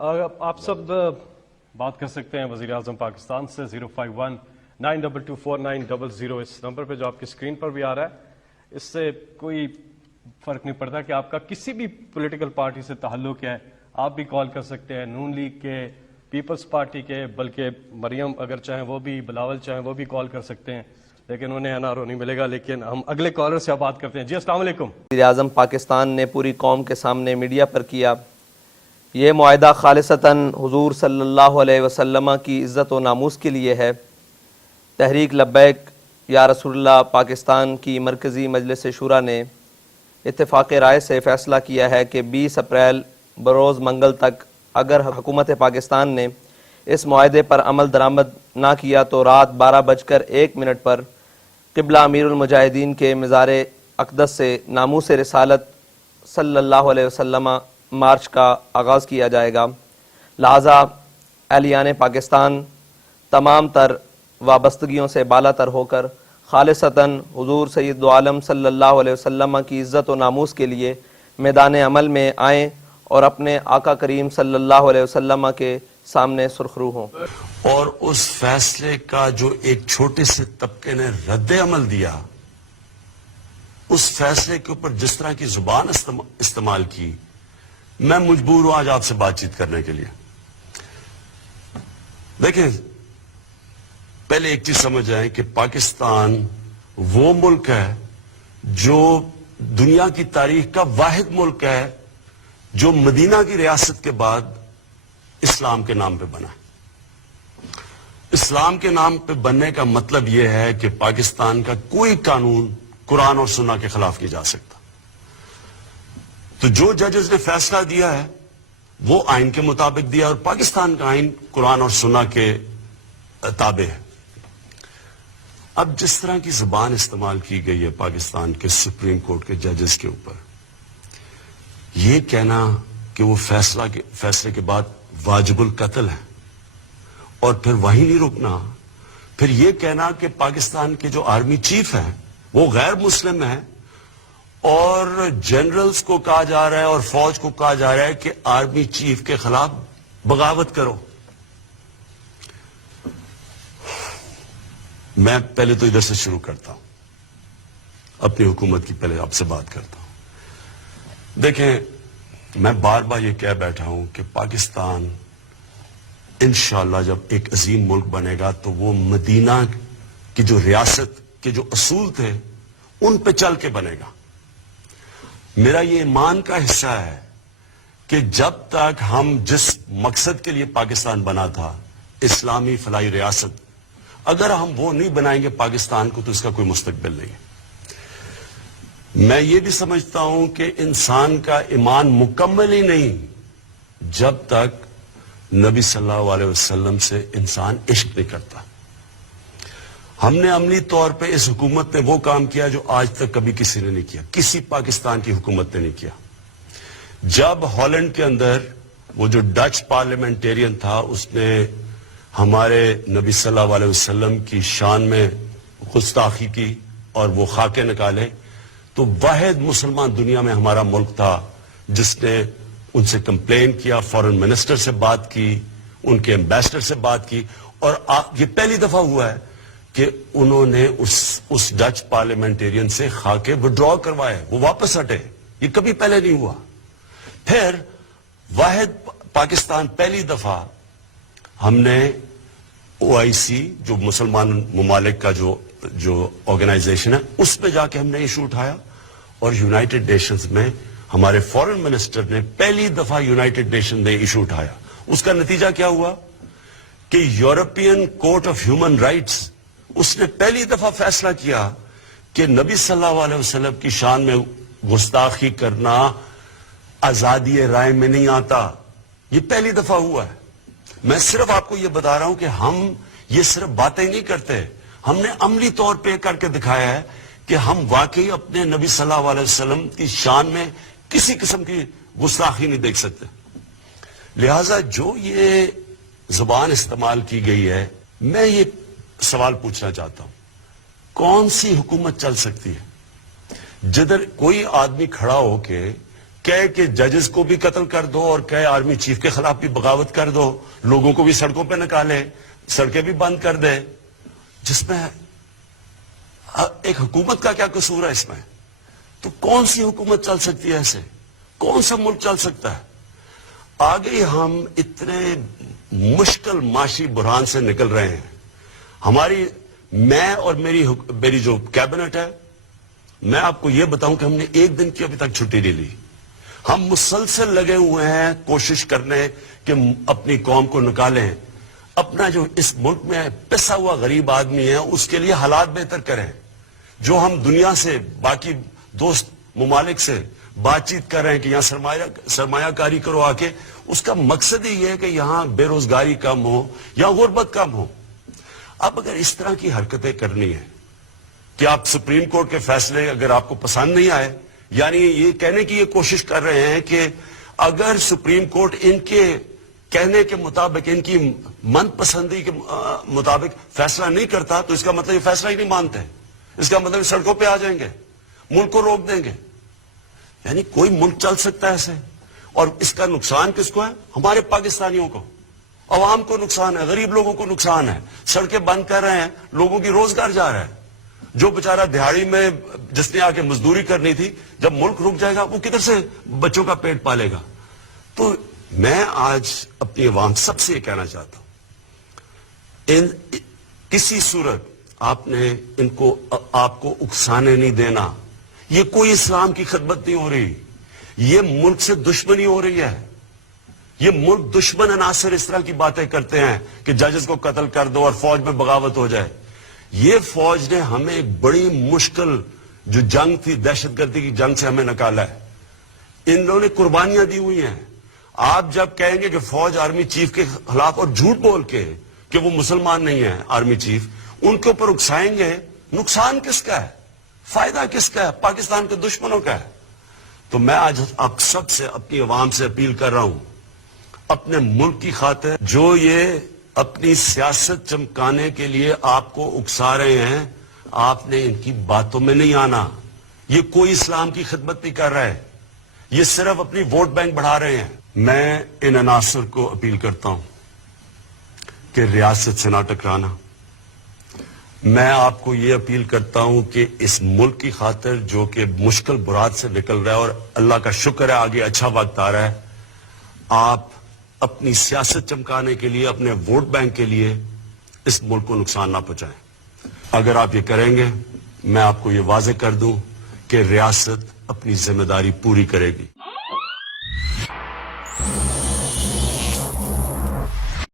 آپ سب بات کر سکتے ہیں وزیر اعظم پاکستان سے 05192249000 اس نمبر پہ جو آپ کی اسکرین پر بھی آ رہا ہے. اس سے کوئی فرق نہیں پڑتا کہ آپ کا کسی بھی پولیٹیکل پارٹی سے تعلق ہے, آپ بھی کال کر سکتے ہیں, نون لیگ کے, پیپلز پارٹی کے, بلکہ مریم اگر چاہیں وہ بھی, بلاول چاہیں وہ بھی کال کر سکتے ہیں, لیکن انہیں این آر او نہیں ملے گا. لیکن ہم اگلے کالر سے بات کرتے ہیں. جی السلام علیکم. وزیر اعظم پاکستان نے پوری قوم کے سامنے میڈیا پر کیا یہ معاہدہ خالصتاً حضور صلی اللہ علیہ وسلم کی عزت و ناموس کے لیے ہے. تحریک لبیک یا رسول اللہ پاکستان کی مرکزی مجلس شورا نے اتفاق رائے سے فیصلہ کیا ہے کہ 20 اپریل بروز منگل تک اگر حکومت پاکستان نے اس معاہدے پر عمل درآمد نہ کیا تو رات 12:01 پر قبلہ امیر المجاہدین کے مزار اقدس سے ناموس رسالت صلی اللہ علیہ وسلم مارچ کا آغاز کیا جائے گا. لہٰذا اہلیان پاکستان تمام تر وابستگیوں سے بالا تر ہو کر خالصتاً حضور سید عالم صلی اللہ علیہ وسلم کی عزت و ناموس کے لیے میدان عمل میں آئیں اور اپنے آقا کریم صلی اللہ علیہ وسلم کے سامنے سرخرو ہوں. اور اس فیصلے کا جو ایک چھوٹے سے طبقے نے رد عمل دیا, اس فیصلے کے اوپر جس طرح کی زبان استعمال کی, میں مجبور ہوں آج آپ سے بات چیت کرنے کے لیے. دیکھیں, پہلے ایک چیز سمجھ جائیں کہ پاکستان وہ ملک ہے جو دنیا کی تاریخ کا واحد ملک ہے جو مدینہ کی ریاست کے بعد اسلام کے نام پہ بنا. اسلام کے نام پہ بننے کا مطلب یہ ہے کہ پاکستان کا کوئی قانون قرآن اور سنہ کے خلاف نہیں جا سکتا. تو جو ججز نے فیصلہ دیا ہے وہ آئین کے مطابق دیا, اور پاکستان کا آئین قرآن اور سنہ کے تابع ہے. اب جس طرح کی زبان استعمال کی گئی ہے پاکستان کے سپریم کورٹ کے ججز کے اوپر, یہ کہنا کہ وہ فیصلے کے بعد واجب القتل ہے, اور پھر وہیں نہیں رکنا, پھر یہ کہنا کہ پاکستان کے جو آرمی چیف ہیں وہ غیر مسلم ہیں, اور جنرلز کو کہا جا رہا ہے اور فوج کو کہا جا رہا ہے کہ آرمی چیف کے خلاف بغاوت کرو. میں پہلے تو ادھر سے شروع کرتا ہوں, اپنی حکومت کی پہلے آپ سے بات کرتا ہوں. دیکھیں, میں بار بار یہ کہہ بیٹھا ہوں کہ پاکستان انشاءاللہ جب ایک عظیم ملک بنے گا تو وہ مدینہ کی جو ریاست کے جو اصول تھے ان پہ چل کے بنے گا. میرا یہ ایمان کا حصہ ہے کہ جب تک ہم جس مقصد کے لیے پاکستان بنا تھا, اسلامی فلاحی ریاست, اگر ہم وہ نہیں بنائیں گے پاکستان کو تو اس کا کوئی مستقبل نہیں ہے. میں یہ بھی سمجھتا ہوں کہ انسان کا ایمان مکمل ہی نہیں جب تک نبی صلی اللہ علیہ وسلم سے انسان عشق نہیں کرتا. ہم نے عملی طور پہ اس حکومت نے وہ کام کیا جو آج تک کبھی کسی نے نہیں کیا, کسی پاکستان کی حکومت نے نہیں کیا. جب ہالینڈ کے اندر وہ جو ڈچ پارلیمنٹیرین تھا اس نے ہمارے نبی صلی اللہ علیہ وسلم کی شان میں گستاخی کی اور وہ خاکے نکالے, تو واحد مسلمان دنیا میں ہمارا ملک تھا جس نے ان سے کمپلین کیا, فارن منسٹر سے بات کی, ان کے ایمبیسڈر سے بات کی, اور یہ پہلی دفعہ ہوا ہے کہ انہوں نے اس ڈچ پارلیمنٹیرین سے خاکے وڈرا کروائے, وہ واپس ہٹے. یہ کبھی پہلے نہیں ہوا. پھر واحد پاکستان پہلی دفعہ ہم نے OIC جو مسلمان ممالک کا جو آرگنائزیشن ہے اس پہ جا کے ہم نے ایشو اٹھایا, اور یونائٹڈ نیشنز میں ہمارے فارن منسٹر نے پہلی دفعہ یونائٹڈ نیشن نے ایشو اٹھایا. اس کا نتیجہ کیا ہوا کہ European court of human rights اس نے پہلی دفعہ فیصلہ کیا کہ نبی صلی اللہ علیہ وسلم کی شان میں گستاخی کرنا آزادی رائے میں نہیں آتا. یہ پہلی دفعہ ہوا ہے. میں صرف آپ کو یہ بتا رہا ہوں کہ ہم یہ صرف باتیں نہیں کرتے, ہم نے عملی طور پہ کر کے دکھایا ہے کہ ہم واقعی اپنے نبی صلی اللہ علیہ وسلم کی شان میں کسی قسم کی گستاخی نہیں دیکھ سکتے. لہٰذا جو یہ زبان استعمال کی گئی ہے, میں یہ سوال پوچھنا چاہتا ہوں, کون سی حکومت چل سکتی ہے جدھر کوئی آدمی کھڑا ہو کے کہے کہ ججز کو بھی قتل کر دو اور کہے آرمی چیف کے خلاف بھی بغاوت کر دو, لوگوں کو بھی سڑکوں پہ نکالے, سڑکیں بھی بند کر دے, جس میں ایک حکومت کا کیا قصور ہے اس میں؟ تو کون سی حکومت چل سکتی ہے ایسے؟ کون سا ملک چل سکتا ہے؟ آگے ہم اتنے مشکل معاشی بحران سے نکل رہے ہیں. میں اور میری جو کیبنٹ ہے, میں آپ کو یہ بتاؤں کہ ہم نے ایک دن کی ابھی تک چھٹی نہیں لی. ہم مسلسل لگے ہوئے ہیں کوشش کرنے کہ اپنی قوم کو نکالیں, اپنا جو اس ملک میں پسا ہوا غریب آدمی ہے اس کے لیے حالات بہتر کریں. جو ہم دنیا سے, باقی دوست ممالک سے بات چیت کر رہے ہیں کہ یہاں سرمایہ کاری کرو آ کے, اس کا مقصد ہی یہ ہے کہ یہاں بے روزگاری کم ہو, یہاں غربت کم ہو. اب اگر اس طرح کی حرکتیں کرنی ہیں کہ آپ سپریم کورٹ کے فیصلے اگر آپ کو پسند نہیں آئے, یعنی یہ کہنے کی یہ کوشش کر رہے ہیں کہ اگر سپریم کورٹ ان کے کہنے کے مطابق, ان کی من پسندی کے مطابق فیصلہ نہیں کرتا تو اس کا مطلب یہ فیصلہ ہی نہیں مانتے, اس کا مطلب سڑکوں پہ آ جائیں گے, ملک کو روک دیں گے. یعنی کوئی ملک چل سکتا ہے ایسے؟ اور اس کا نقصان کس کو ہے؟ ہمارے پاکستانیوں کو, عوام کو نقصان ہے, غریب لوگوں کو نقصان ہے. سڑکیں بند کر رہے ہیں, لوگوں کی روزگار جا رہا ہے. جو بیچارہ دیہاڑی میں جس نے آ کے مزدوری کرنی تھی, جب ملک رک جائے گا وہ کدھر سے بچوں کا پیٹ پالے گا؟ تو میں آج اپنی عوام سب سے یہ کہنا چاہتا ہوں, کسی صورت آپ نے ان کو, آپ کو اکسانے نہیں دینا. یہ کوئی اسلام کی خدمت نہیں ہو رہی, یہ ملک سے دشمنی ہو رہی ہے. یہ ملک دشمن عناصر اس طرح کی باتیں کرتے ہیں کہ ججز کو قتل کر دو اور فوج میں بغاوت ہو جائے. یہ فوج نے ہمیں ایک بڑی مشکل جو جنگ تھی, دہشت گردی کی جنگ سے ہمیں نکالا ہے. ان لوگوں نے قربانیاں دی ہوئی ہیں. آپ جب کہیں گے کہ فوج آرمی چیف کے خلاف, اور جھوٹ بول کے کہ وہ مسلمان نہیں ہے آرمی چیف, ان کے اوپر اکسائیں گے, نقصان کس کا ہے, فائدہ کس کا ہے؟ پاکستان کے دشمنوں کا ہے. تو میں آج آپ سب سے, اپنی عوام سے اپیل کر رہا ہوں, اپنے ملک کی خاطر جو یہ اپنی سیاست چمکانے کے لیے آپ کو اکسا رہے ہیں, آپ نے ان کی باتوں میں نہیں آنا. یہ کوئی اسلام کی خدمت نہیں کر رہا ہے, یہ صرف اپنی ووٹ بینک بڑھا رہے ہیں. میں ان عناصر کو اپیل کرتا ہوں کہ ریاست سے نہ ٹکرانا. میں آپ کو یہ اپیل کرتا ہوں کہ اس ملک کی خاطر جو کہ مشکل برات سے نکل رہا ہے, اور اللہ کا شکر ہے آگے اچھا وقت آ رہا ہے, آپ اپنی سیاست چمکانے کے لیے, اپنے ووٹ بینک کے لیے اس ملک کو نقصان نہ پہنچائیں. اگر آپ یہ کریں گے, میں آپ کو یہ واضح کر دوں کہ ریاست اپنی ذمہ داری پوری کرے گی.